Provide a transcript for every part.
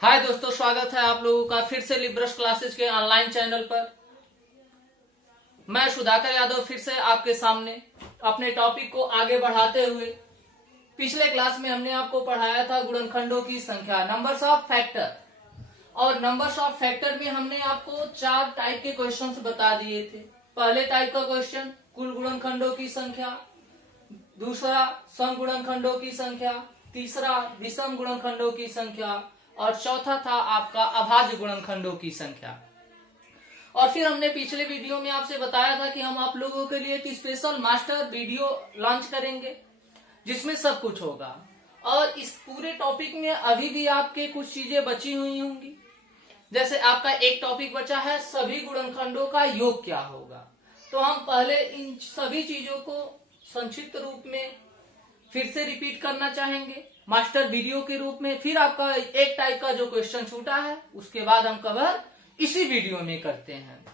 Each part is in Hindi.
हाय दोस्तों, स्वागत है आप लोगों का फिर से लिब्रस क्लासेस के ऑनलाइन चैनल पर। मैं सुधाकर यादव फिर से आपके सामने अपने टॉपिक को आगे बढ़ाते हुए पिछले क्लास में हमने आपको पढ़ाया था गुणनखंडों की संख्या, नंबर्स ऑफ फैक्टर। और नंबर्स ऑफ फैक्टर में हमने आपको 4 टाइप के क्वेश्चंस बता दिए थे। पहले टाइप का क्वेश्चन कुल गुणनखंडों की संख्या, दूसरा सम गुणनखंडों की संख्या, तीसरा विषम गुणनखंडों की संख्या और चौथा था आपका अभाज्य गुणनखंडों की संख्या। और फिर हमने पिछले वीडियो में आपसे बताया था कि हम आप लोगों के लिए एक स्पेशल मास्टर वीडियो लॉन्च करेंगे जिसमें सब कुछ होगा। और इस पूरे टॉपिक में अभी भी आपके कुछ चीजें बची हुई होंगी। जैसे आपका एक टॉपिक बचा है सभी गुणनखंडों का योग क्या होगा। तो हम पहले इन सभी चीजों को संक्षिप्त रूप में फिर से रिपीट करना चाहेंगे मास्टर वीडियो के रूप में। फिर आपका एक टाइप का जो क्वेश्चन छूटा है उसके बाद हम कवर इसी वीडियो में करते हैं।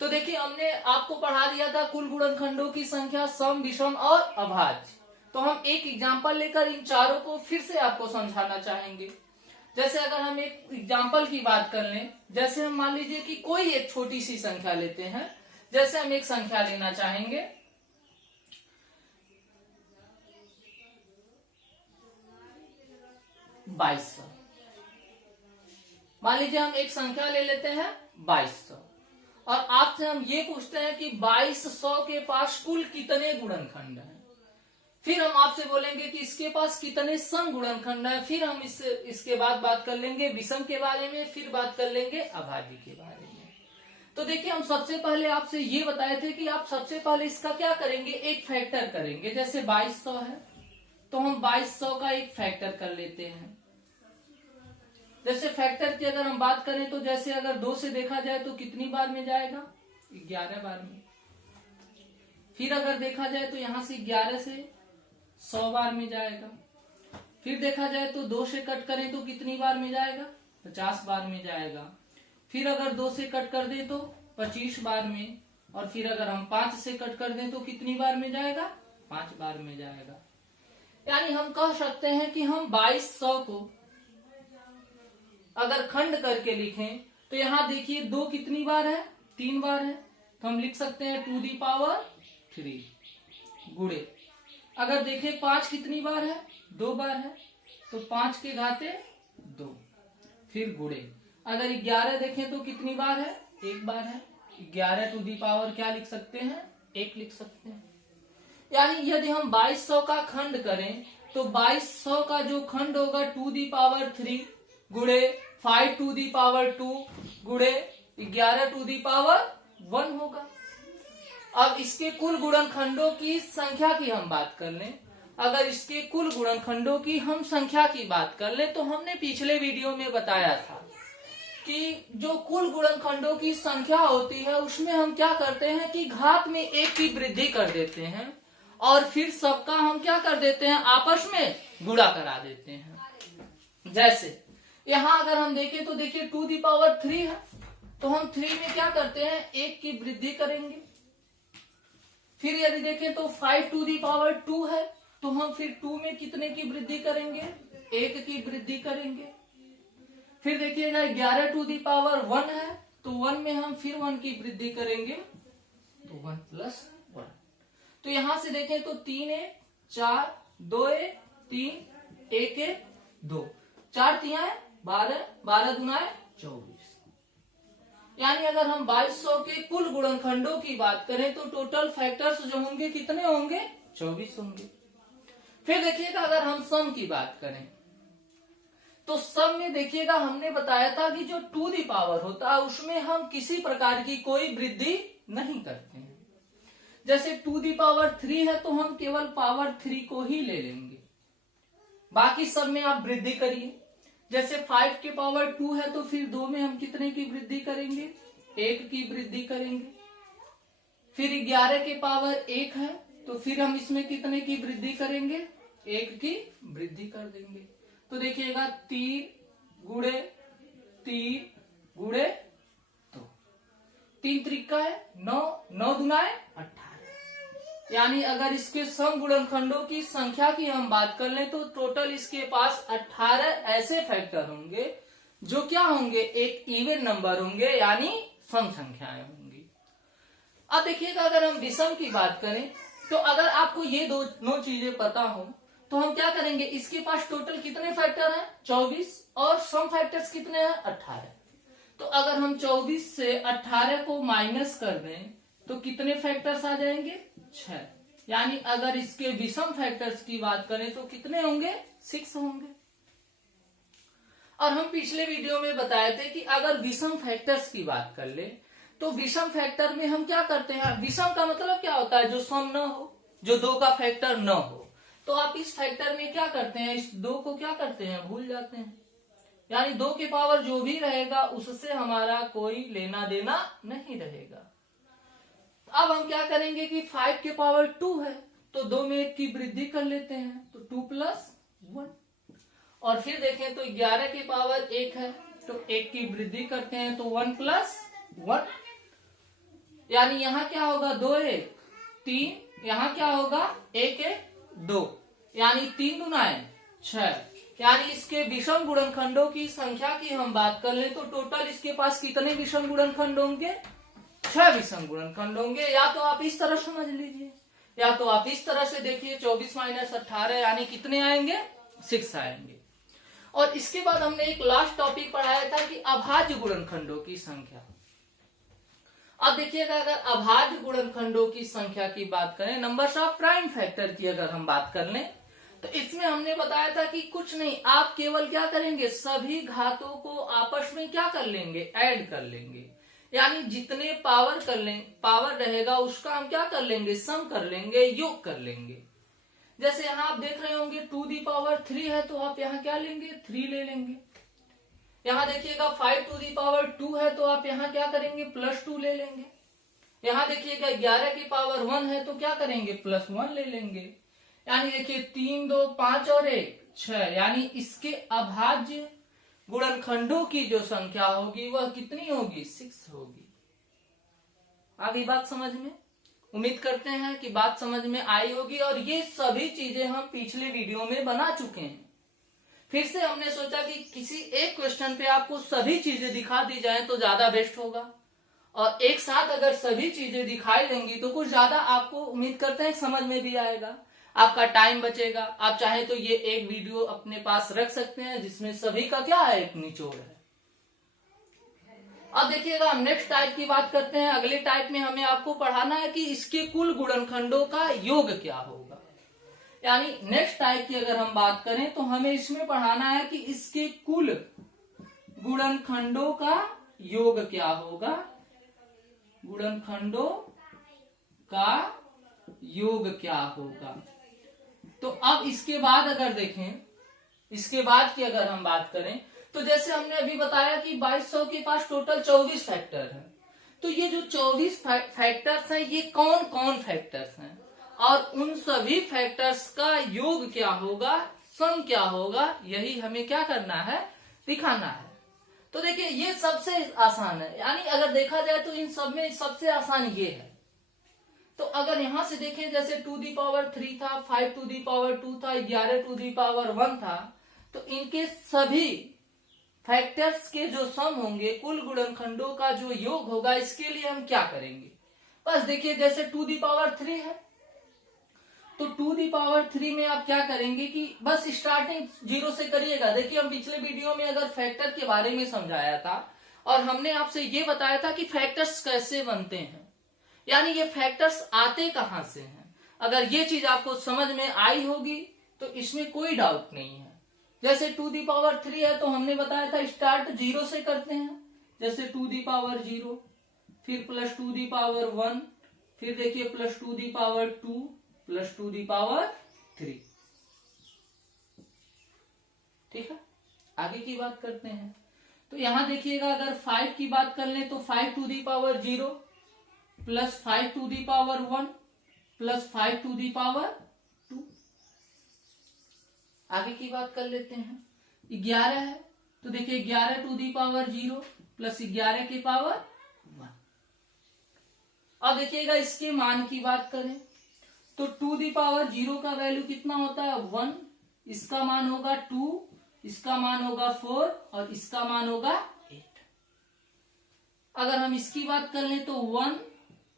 तो देखिए, हमने आपको पढ़ा दिया था कुल गुणनखंडों की संख्या, सम, विषम और अभाज्य। तो हम एक एग्जाम्पल लेकर इन चारों को फिर से आपको समझाना चाहेंगे। जैसे अगर हम एक एग्जाम्पल की बात कर लें, जैसे हम मान लीजिए कि कोई एक छोटी सी संख्या लेते हैं। जैसे हम एक संख्या लेना चाहेंगे 2200। मान लीजिए हम एक संख्या ले लेते हैं 2200 और आपसे हम ये पूछते हैं कि 2200 के पास कुल कितने गुणनखंड हैं। फिर हम आपसे बोलेंगे कि इसके पास कितने सम गुणनखंड हैं। फिर हम इसके बाद बात कर लेंगे विषम के बारे में, फिर बात कर लेंगे अभाज्य के बारे में। तो देखिए, हम सबसे पहले आपसे ये बताए थे कि आप सबसे पहले इसका क्या करेंगे, एक फैक्टर करेंगे। जैसे 2200 है तो हम 2200 का एक फैक्टर कर लेते हैं। जैसे फैक्टर की अगर हम बात करें तो जैसे अगर 2 से देखा जाए तो कितनी बार में जाएगा, 11 बार में। फिर अगर देखा जाए तो यहां से 11 से 100 बार में जाएगा। फिर देखा जाए तो 2 से कट करें तो कितनी बार में जाएगा, 50 बार में जाएगा। फिर अगर 2 से कट कर दे तो 25 बार में। और फिर अगर हम 5 से कट कर दें तो कितनी बार में जाएगा, 5 बार में जाएगा। यानी हम कह सकते हैं कि हम 2200 को अगर खंड करके लिखें तो यहां देखिए 2 कितनी बार है, 3 बार है। तो हम लिख सकते हैं 2 दी पावर 3 गुणे। अगर देखें 5 कितनी बार है, 2 बार है, तो 5 के घाते 2 फिर गुणे। अगर 11 देखें तो कितनी बार है, 1 बार है। 11 टू दी पावर क्या लिख सकते हैं, 1 लिख सकते हैं। यानी यदि हम 2200 का खंड करें तो 2200 का जो खंड होगा 2 दी पावर 3 गुणे 5 टू दी पावर 2 गुणे 11 टू दी पावर 1 होगा। अब इसके कुल गुणनखंडों की संख्या की हम बात कर लें। अगर इसके कुल गुणनखंडों की हम संख्या की बात कर लें तो हमने पिछले वीडियो में बताया था कि जो कुल गुणनखंडों की संख्या होती है उसमें हम क्या करते हैं कि घात में 1 की वृद्धि कर देते हैं और फिर सबका हम क्या कर देते हैं, आपस में गुणा करा देते हैं। जैसे यहां अगर हम देखें तो देखिए 2 दी पावर 3 है तो हम 3 में क्या करते हैं, 1 की वृद्धि करेंगे। फिर यदि देखें तो 5 टू दी पावर 2 है तो हम फिर 2 में कितने की वृद्धि करेंगे, 1 की वृद्धि करेंगे। फिर देखिएगा 11 टू दी पावर 1 है तो 1 में हम फिर 1 की वृद्धि करेंगे तो 1 प्लस 1। तो यहां से देखें तो 3 1 4 2 1 3 1 1 2 4 3 12 12 दूना 24। यानी अगर हम 2200 के कुल गुणनखंडों की बात करें तो टोटल फैक्टर्स जो होंगे कितने होंगे, 24 होंगे। फिर देखिएगा अगर हम सम की बात करें तो सम में देखिएगा हमने बताया था कि जो 2 दी पावर होता है उसमें हम किसी प्रकार की कोई वृद्धि नहीं करते हैं। जैसे 2 दी पावर 3 है तो हम केवल पावर 3 को ही ले लेंगे, बाकी सब में आप वृद्धि करिए। जैसे 5 के पावर 2 है तो फिर 2 में हम कितने की वृद्धि करेंगे, 1 की वृद्धि करेंगे। फिर 11 के पावर 1 है तो फिर हम इसमें कितने की वृद्धि करेंगे, 1 की वृद्धि कर देंगे। तो देखिएगा 3 गुणे 3 गुणे 2, 3 त्रिका है 9, 9 दूना 18। यानी अगर इसके सम गुणनखंडों की संख्या की हम बात कर लें तो टोटल इसके पास 18 ऐसे फैक्टर होंगे जो क्या होंगे, एक इवन नंबर होंगे, यानी सम संख्याएं होंगी। अब देखिएगा अगर हम विषम की बात करें तो अगर आपको ये दोनों चीजें पता हो तो हम क्या करेंगे, इसके पास टोटल कितने फैक्टर हैं 24 और सम फैक्टर्स कितने हैं 18। तो अगर हम 24 से 18 को माइनस कर दें तो कितने फैक्टर्स आ जाएंगे 6। यानी अगर इसके विषम फैक्टर्स की बात करें तो कितने होंगे 6 होंगे। और हम पिछले वीडियो में बताए थे कि अगर विषम फैक्टर्स की बात कर ले तो विषम फैक्टर में हम क्या करते हैं, विषम का मतलब क्या होता है, जो सम न हो, जो 2 का फैक्टर न हो। तो आप इस फैक्टर में क्या करते हैं, इस 2 को क्या करते हैं, भूल जाते हैं। यानी 2 के पावर जो भी रहेगा उससे हमारा कोई लेना देना नहीं रहेगा। अब हम क्या करेंगे कि 5 के पावर 2 है तो 2 में 1 की वृद्धि कर लेते हैं, तो 2 + 1। और फिर देखें तो 11 के पावर 1 है तो 1 की वृद्धि करते हैं तो 1 + 1। यानी यहाँ क्या होगा 2 1 3, यहाँ क्या होगा 1 1 2, यानी 3 × 9 6। यानी इसके विषम गुणनखंडों की संख्या की हम बात कर ले तो टोटल इसके पास कितने विषम गुणनखंड होंगे, 6 विषम गुणनखंड होंगे। या तो आप इस तरह समझ लीजिए या तो आप इस तरह से देखिए 24 - 18 यानी कितने आएंगे 6 आएंगे। और इसके बाद हमने एक लास्ट टॉपिक पढ़ाया था कि अभाज्य गुणनखंडों की संख्या। अब देखिएगा अगर अभाज्य गुणनखंडों की संख्या की बात करें, नंबर्स ऑफ प्राइम फैक्टर की अगर हम बात कर लें तो इसमें हमने बताया था कि कुछ नहीं, आप केवल क्या करेंगे, सभी घातों को आपस में क्या कर लेंगे, ऐड कर लेंगे। यानी जितने पावर रहेगा उसका हम क्या कर लेंगे, सम कर लेंगे, योग कर लेंगे। जैसे यहाँ आप देख रहे होंगे 2⁻³ है तो आप यहाँ क्या लेंगे 3 ले लेंगे। यहाँ देखिएगा 5⁻² है तो आप यहाँ क्या करेंगे +2 ले लेंगे। यहाँ देखिएगा 11 की पावर 1 है तो क्या करेंगे +1 ले लेंगे। यानी देखिए 3 2 5 और 1 6, यानी इसके अभाज्य गुणनखंडों की जो संख्या होगी वह कितनी होगी 6 होगी। आ गई बात समझ में? उम्मीद करते हैं कि बात समझ में आई होगी। और ये सभी चीजें हम पिछले वीडियो में बना चुके हैं। फिर से हमने सोचा कि किसी एक क्वेश्चन पे आपको सभी चीजें दिखा दी जाए तो ज्यादा बेस्ट होगा। और एक साथ अगर सभी चीजें दिखाई देंगी तो कुछ ज्यादा आपको उम्मीद करते हैं समझ में भी आएगा, आपका टाइम बचेगा। आप चाहे तो ये एक वीडियो अपने पास रख सकते हैं जिसमें सभी का क्या है, एक निचोड़ है। अब देखिएगा हम नेक्स्ट टाइप की बात करते हैं। अगले टाइप में हमें आपको पढ़ाना है कि इसके कुल गुणनखंडों का योग क्या होगा। यानी नेक्स्ट टाइप की अगर हम बात करें तो हमें इसमें पढ़ाना है कि इसके कुल गुणनखंडों का योग क्या होगा, गुणनखंडों का योग क्या होगा। तो अब इसके बाद अगर देखें, इसके बाद की अगर हम बात करें तो जैसे हमने अभी बताया कि 2200 के पास टोटल 24 फैक्टर हैं। तो ये जो 24 फैक्टर्स हैं ये कौन कौन फैक्टर्स हैं और उन सभी फैक्टर्स का योग क्या होगा, सम क्या होगा, यही हमें क्या करना है, दिखाना है। तो देखिए ये सबसे आसान है। यानी अगर देखा जाए तो इन सब में सबसे आसान ये है। तो अगर यहां से देखें जैसे 2⁻³ था, 5⁻² था, 11⁻1 था, तो इनके सभी फैक्टर्स के जो सम होंगे, कुल गुणनखंडों का जो योग होगा, इसके लिए हम क्या करेंगे, बस देखिए जैसे 2⁻³ है तो 2⁻³ में आप क्या करेंगे कि बस स्टार्टिंग 0 से करिएगा। देखिए हम पिछले वीडियो में अगर फैक्टर के बारे में समझाया था और हमने आपसे ये बताया था कि फैक्टर्स कैसे बनते हैं, यानी ये फैक्टर्स आते कहां से हैं। अगर ये चीज आपको समझ में आई होगी तो इसमें कोई डाउट नहीं है। जैसे 2⁻³ है तो हमने बताया था स्टार्ट 0 से करते हैं, जैसे 2⁻0, फिर +2⁻1, फिर देखिए +2⁻2 +2⁻3। ठीक है, आगे की बात करते हैं। तो यहां देखिएगा अगर 5 की बात कर लें तो 5⁻0 + 5⁻1 + 5⁻2। आगे की बात कर लेते हैं। 11 है तो देखिए 11⁻0 + 11 के पावर 1। अब देखिएगा इसके मान की बात करें तो 2⁻0 का वैल्यू कितना होता है 1, इसका मान होगा 2, इसका मान होगा 4 और इसका मान होगा 8। अगर हम इसकी बात कर लें तो 1,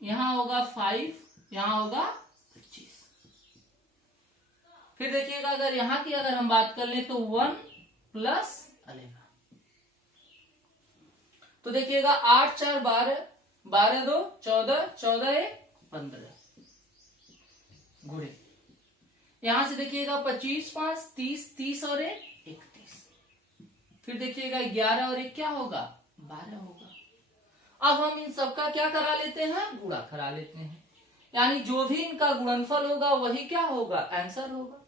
यहां होगा 5, यहां होगा 25। फिर देखिएगा अगर यहां की अगर हम बात कर लें तो 1 प्लस 11, तो देखिएगा 8 4 12, 12 2 14, 14 1 15 गुणे। यहां से देखिएगा 25 5 30, 30 और 1 31। फिर देखिएगा 11 और 1 क्या होगा 12 होगा। अब हम इन सबका क्या करा लेते हैं, गुणा करा लेते हैं, यानी जो भी इनका गुणनफल होगा वही क्या होगा, आंसर होगा।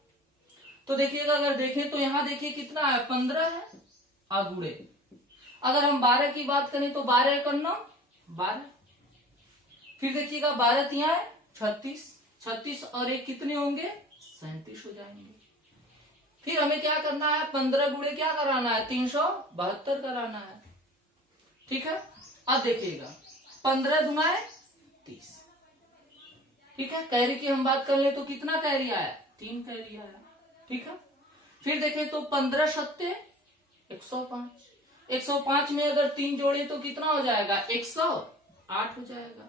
तो देखिएगा अगर देखें तो यहां देखिए कितना है 15 है, अब गुणे। अगर हम 12 की बात करें तो 12 करना 12। फिर देखिएगा 12 तिया 36, 36 और 1 कितने होंगे 37 हो जाएंगे। फिर हमें क्या करना है 15 गुणे क्या कराना है 372 कराना है। ठीक है, अब देखिएगा 15 दुना 30। ठीक है, कैरी की हम बात कर ले तो कितना कैरी आया 3 कैरी आया। ठीक है, फिर देखें तो 15 सत्ते 105, 105 में अगर 3 जोड़े तो कितना हो जाएगा 108 हो जाएगा।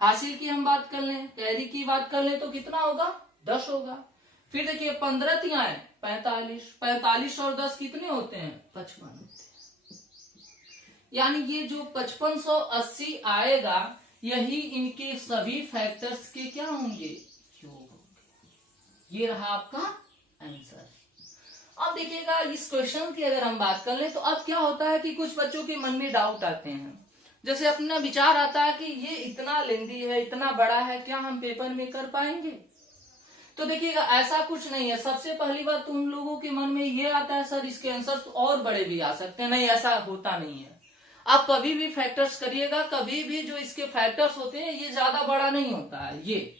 हासिल की हम बात कर लें, कैरी की बात कर लें तो कितना होगा 10 होगा। फिर देखिए 15 तिया 45, 45 और 10 कितने होते हैं 55 होते हैं। यानी ये जो 5580 आएगा यही इनके सभी फैक्टर्स के क्या होंगे, योग होंगे। ये रहा आपका आंसर। अब देखिएगा इस क्वेश्चन की अगर हम बात कर लें तो अब क्या होता है कि कुछ बच्चों के मन में डाउट आते हैं, जैसे अपना विचार आता है कि ये इतना लेंदी है, इतना बड़ा है, क्या हम पेपर में कर पाएंगे। तो देखिएगा ऐसा कुछ नहीं है। सबसे पहली बात तो उन लोगों के मन में ये आता है सर इसके आंसर और बड़े भी आ सकते हैं, नहीं ऐसा होता नहीं है। आप कभी भी फैक्टर्स करिएगा, कभी भी जो इसके फैक्टर्स होते हैं ये ज्यादा बड़ा नहीं होता है। ये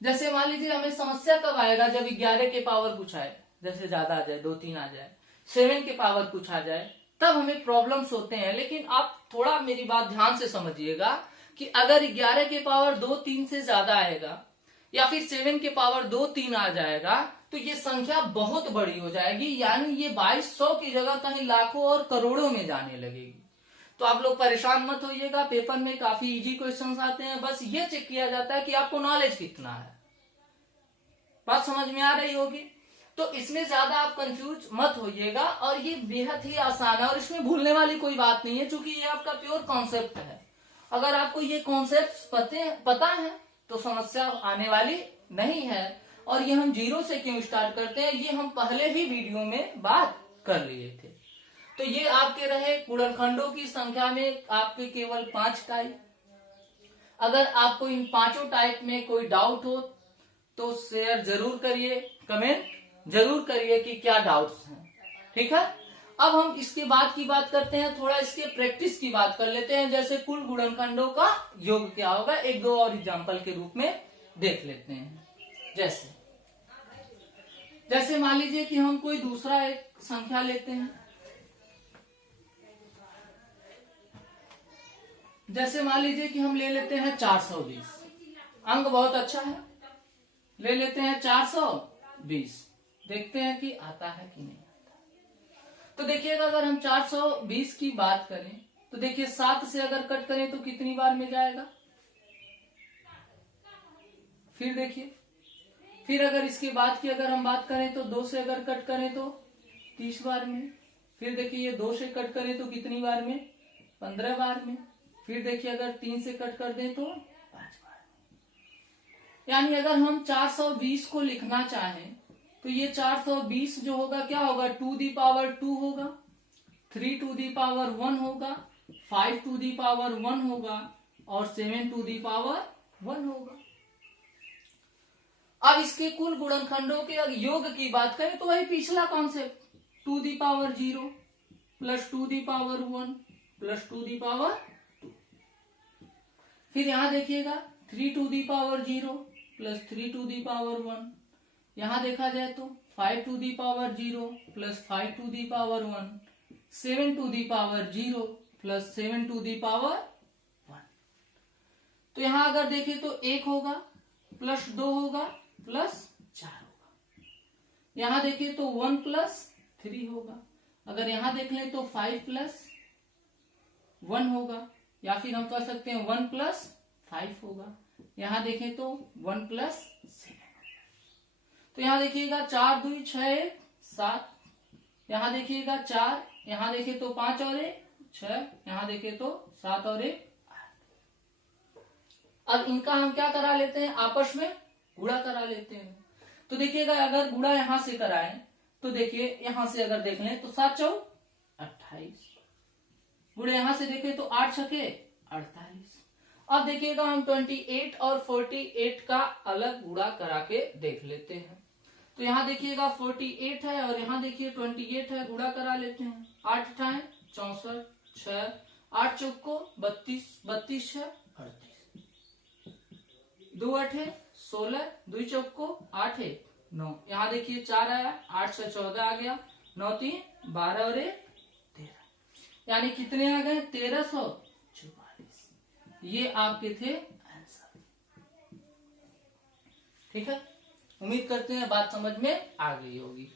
जैसे मान लीजिए हमें समस्या कब आएगा, जब 11 के पावर कुछ आए, जैसे ज्यादा आ जाए 2 3 आ जाए, 7 के पावर कुछ आ जाए, तब हमें प्रॉब्लम्स होते हैं। लेकिन आप थोड़ा मेरी बात ध्यान से समझिएगा कि अगर 11 के पावर 2 3 से ज्यादा आएगा या फिर 7 के पावर 2 3 आ जाएगा तो ये संख्या बहुत बड़ी हो जाएगी, यानी ये 2200 की जगह कहीं लाखों और करोड़ों में जाने लगेगी। तो आप लोग परेशान मत होइएगा, पेपर में काफी इजी क्वेश्चंस आते हैं, बस ये चेक किया जाता है कि आपको नॉलेज कितना है। बात समझ में आ रही होगी। तो इसमें ज्यादा आप कंफ्यूज मत होइएगा और ये बेहद ही आसान है और इसमें भूलने वाली कोई बात नहीं है, क्योंकि ये आपका प्योर कॉन्सेप्ट है। अगर आपको ये कॉन्सेप्ट पता है तो समस्या आने वाली नहीं है। और ये हम 0 से क्यों स्टार्ट करते हैं ये हम पहले ही वीडियो में बात कर लिए थे। तो ये आपके रहे गुणनखंडों की संख्या में आपके केवल 5 टाइप। अगर आपको इन 5 टाइप में कोई डाउट हो तो शेयर जरूर करिए, कमेंट जरूर करिए कि क्या डाउट्स हैं। ठीक है, अब हम इसके बाद की बात करते हैं, थोड़ा इसके प्रैक्टिस की बात कर लेते हैं। जैसे कुल गुणनखंडों का योग क्या होगा, 1-2 और एग्जांपल के रूप में देख लेते हैं। जैसे मान लीजिए कि हम कोई दूसरा एक संख्या लेते हैं। जैसे मान लीजिए कि हम ले लेते हैं 420, अंक बहुत अच्छा है, ले लेते हैं 420, देखते हैं कि आता है कि नहीं आता। तो देखिएगा अगर हम 420 की बात करें तो देखिए 7 से अगर कट करें तो कितनी बार में जाएगा। फिर देखिए, फिर अगर इसके बाद की अगर हम बात करें तो 2 से अगर कट करें तो 30 बार में। फिर देखिए ये 2 से कट करें तो कितनी बार में, 15 बार में। फिर देखिए अगर 3 से कट कर दें तो 5 बार में। यानी अगर हम 420 को लिखना चाहें तो ये 420 जो होगा क्या होगा, 2 दी पावर 2 होगा, 3 टू दी पावर 1 होगा, 5 टू दी पावर 1 होगा और 7 टू दी पावर 1 होगा। अब इसके कुल गुणनखंडों के योग की बात करें तो वही पिछला कॉन्सेप्ट, 2 दी पावर 0 प्लस 2 दी पावर 1 प्लस 2 दी पावर 2। फिर यहां देखिएगा 3 टू दी पावर 0 प्लस 3 टू दी पावर 1। यहां देखा जाए तो 5 टू दी पावर 0 प्लस 5 to the power 1, 7 to the power 0 प्लस 7 टू दी पावर 1। तो यहां अगर देखें तो 1 होगा प्लस 2 होगा प्लस 4 होगा। यहां देखिए तो 1 प्लस 3 होगा। अगर यहां देख लें तो 5 + 1 होगा, या फिर हम कह सकते हैं 1 + 5 होगा। यहां देखें तो 1 + 7। तो यहां देखिएगा 4 2 6 1 7, यहां देखिएगा 4, यहां देखे तो 5 और 1 6, यहां देखे तो 7 और 1 8। अब इनका हम क्या करा लेते हैं, आपस में गुणा करा लेते हैं। तो देखिएगा अगर गुणा यहां से कराएं तो देखिए यहां से अगर देख लें तो 7 4 28, गुणे यहां से देखें तो 8 6 48। अब देखिएगा हम 28 और 48 का अलग गुणा करा के देख लेते हैं। तो यहाँ देखिएगा 48 है और यहाँ देखिए 28 है, गुणा करा लेते हैं। 8 × 64 6, 8 चौको 32 32 6 38, 2 8 16, 2 चौको 8 1 9, यहाँ देखिए 4 आया, 8 से 14 आ गया, 9 3 12 और 1 13, यानी कितने आ गए 1344। ये आपके थे आंसर। ठीक है, उम्मीद करते हैं बात समझ में आ गई होगी।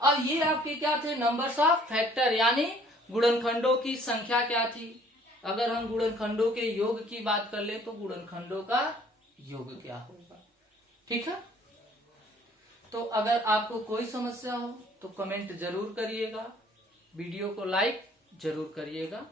अब ये आपके क्या थे, नंबर्स ऑफ फैक्टर, यानी गुणनखंडों की संख्या क्या थी। अगर हम गुणनखंडों के योग की बात कर ले तो गुणनखंडों का योग क्या होगा। ठीक है, तो अगर आपको कोई समस्या हो तो कमेंट जरूर करिएगा, वीडियो को लाइक जरूर करिएगा।